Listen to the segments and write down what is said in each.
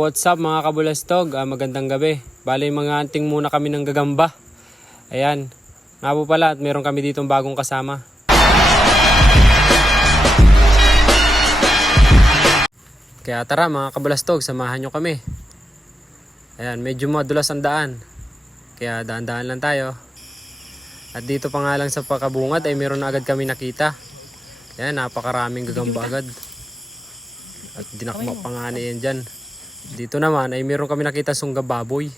what's up mga kabulastog? Magandang gabi. Bale, mga anting muna kami ng gagamba. Ayan. Nga po pala at meron kami ditong bagong kasama. Kaya tara mga kabulastog, samahan nyo kami. Ayan, medyo madulas ang daan. Kaya daan-daan lang tayo. At dito pa nga lang sa pakabungad ay meron na agad kami nakita. Ayan, napakaraming gagamba agad. At dinakma pa nga na yan dyan. Dito naman ay meron kami nakita sungga baboy.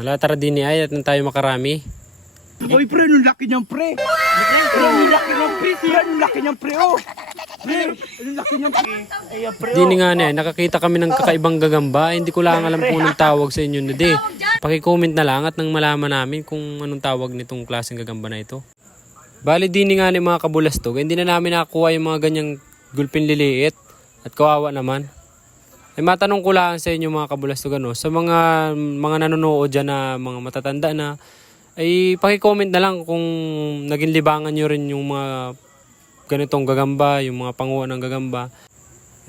Nalatara din ni ay at nang tayo makarami. Oy pre, nung laki niyang pre. Nung laki niyang pre. Nung laki niyang pre. Oh. Pre, nung laki niyang pre. Ay, pre. Dini nga na nakakita kami ng kakaibang gagamba. Hindi ko lang alam kung anong tawag sa inyo na di. Paki-comment na lang at nang malaman namin kung anong tawag nitong klaseng gagamba na ito. Bali dini nga ni mga kabulastog, hindi na namin nakakuha yung mga ganyang gulpin liliit at kawawa naman. Ay matanong ko lang sa inyo mga kabulastog sa mga nanonood dyan na mga matatanda na ay paki-comment na lang kung naging libangan nyo rin yung mga ganitong gagamba, yung mga panguha ng gagamba.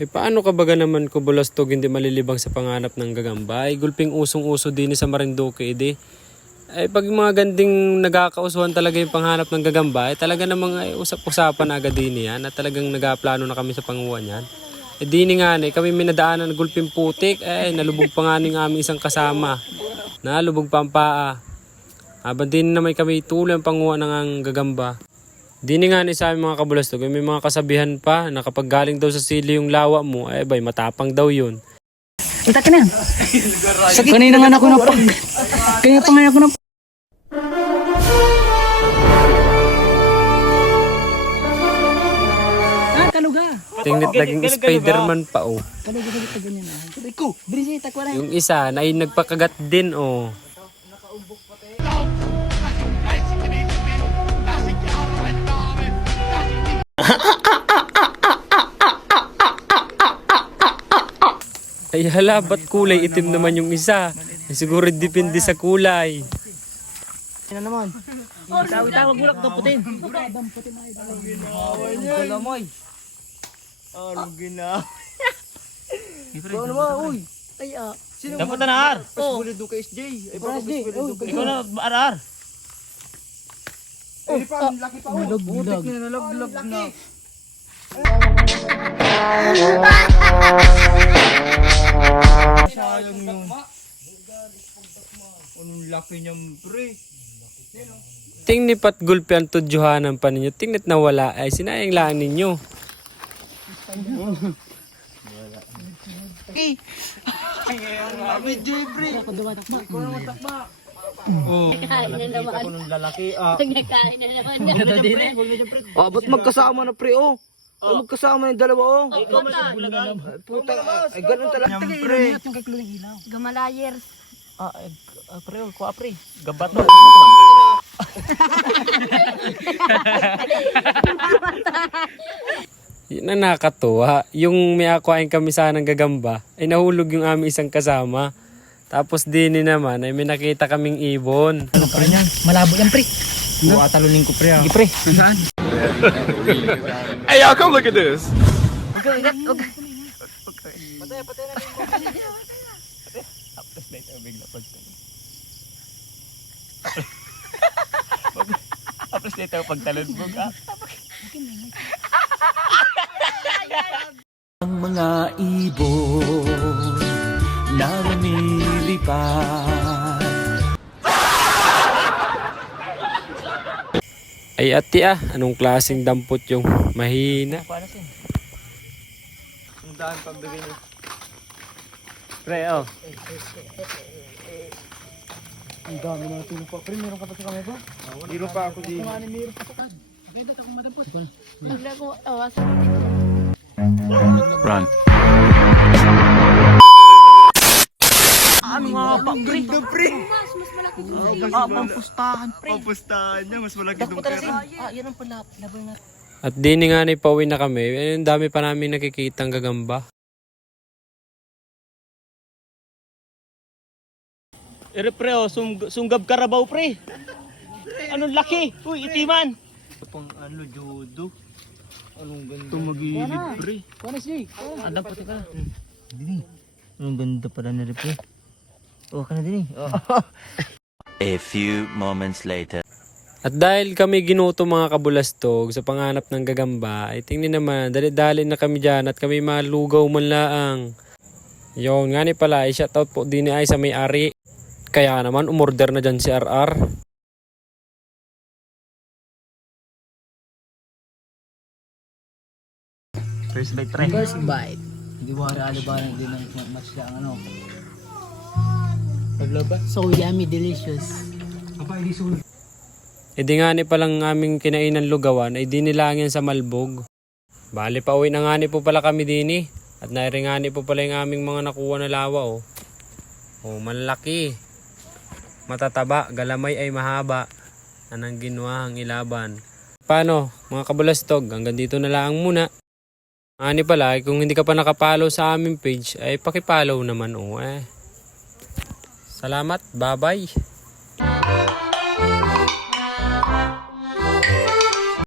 Ay paano ka baga naman kabulastog hindi malilibang sa panganap ng gagamba? Ay gulping usong-uso din sa Marinduque ay pag mga ganding nagkakausuhan talaga yung panghanap ng gagamba, ay talaga namang ay usap-usapan agad din yan at talagang nagaplano na kami sa panguha niyan. Eh dini nga kami minadaanan ng gulping putik, nalubog pa nga ng aming isang kasama. Nalubog pa ang paa. Habang din naman kami tuloy ang panguha ng ang gagamba. Dini nga sa aming mga kabulastog, may mga kasabihan pa na kapag galing daw sa sili yung lawa mo, ay bay matapang daw yun. Kita ka na. Kanina nga ako na pa. Kaya pa nga ako na. Kaluga. Tingnet naging Spider-Man pa Kaluga dito ganyan na. Iko, bili takwa na. Yung isa na ay nagpakagat din Ay hala, ba't kulay itim naman yung isa? Ay, siguro depende sa kulay. Ano naman? Tawag bulak daw putin. Galamoy. Ano ginawa? Ano ba, uy? Ay Dapat na ar. Oh. Pasbulido ka SJ. Ay Para SJ. Ikaw na ar. Ay pa, laki pa. Butik na nalaglag na. Sayang yung anong laki niyang pre. Tingnipat gulpi ang tudyohanan pa ninyo. Tingnet na wala ay sinayang lang ninyo. Okay. Medyo pre. Ako dumatakba. Oh. Kain na naman. Ako nung lalaki Nagkain na naman. Ba't magkasama na pre Ay magkasama yung dalawa Puta. Ay ganun talaga. Pre. Gamalayers. Pre, kuha pre. Gabat mo. Yun na nakatuwa. Yung may akwain kami sanang gagamba, ay nahulog yung aming isang kasama. Tapos dini naman, ay may nakita kaming ibon. Ano pre yan? Malabo yan pre. Buka talunin ko pre. Sige pre. Saan? Hey y'all, come look at this. Patay na rin. Tapos dito pagtalon mo ka. Ang mga ibon na lumilipad. Ay ati anong klaseng dampot yung mahina? Ang daan pagbigay niyo. Pre, Ang dami natin pa. Pre, meron ka pa sa kamay ba? Meron pa ako dito. Meron pa sa okay, dito akong madampot. Bigla ko, Run. Ano nga pa pre? Pre. mas malaki doon. Pampustahan pre. Papustahan niya, mas malaki Dakpo dong talaga. pera. Yan ang laban natin. At dini nga pauwi na kami, ang dami pa namin nakikitang gagamba. Ere pre, sunggab karabaw pre. Anong laki? Uy, itiman. Pang ano, judo. Ito magigib pre. Adam, puti ka. Dini. Anong ganda pala na pre. Oh, ka na din A few moments later. At dahil kami ginuto mga kabulastog sa panganap ng gagamba, ay tingnan naman, dali-dali na kami dyan at kami malugaw man laang. Yun, nga ni pala, i-shoutout po din ay sa may-ari. Kaya naman, umorder na dyan si RR. First bite pre. First bite. Hindi mo hara-alibaran din ng match lang ano. So yummy, delicious. E di nga ni palang aming kinainan lugawan ay dinilangin sa Malbog. Bali pa uwi na nga ni po pala kami dini. At nairingani po pala yung aming mga nakuha na lawa oh. Oh, malaki. Matataba, galamay ay mahaba. Anang ginawa ang ilaban. Paano mga kabulastog, hanggang dito na lang muna. Ani pala, kung hindi ka pa nakapollow sa aming page, ay pakipollow naman oh. Salamat, bye-bye.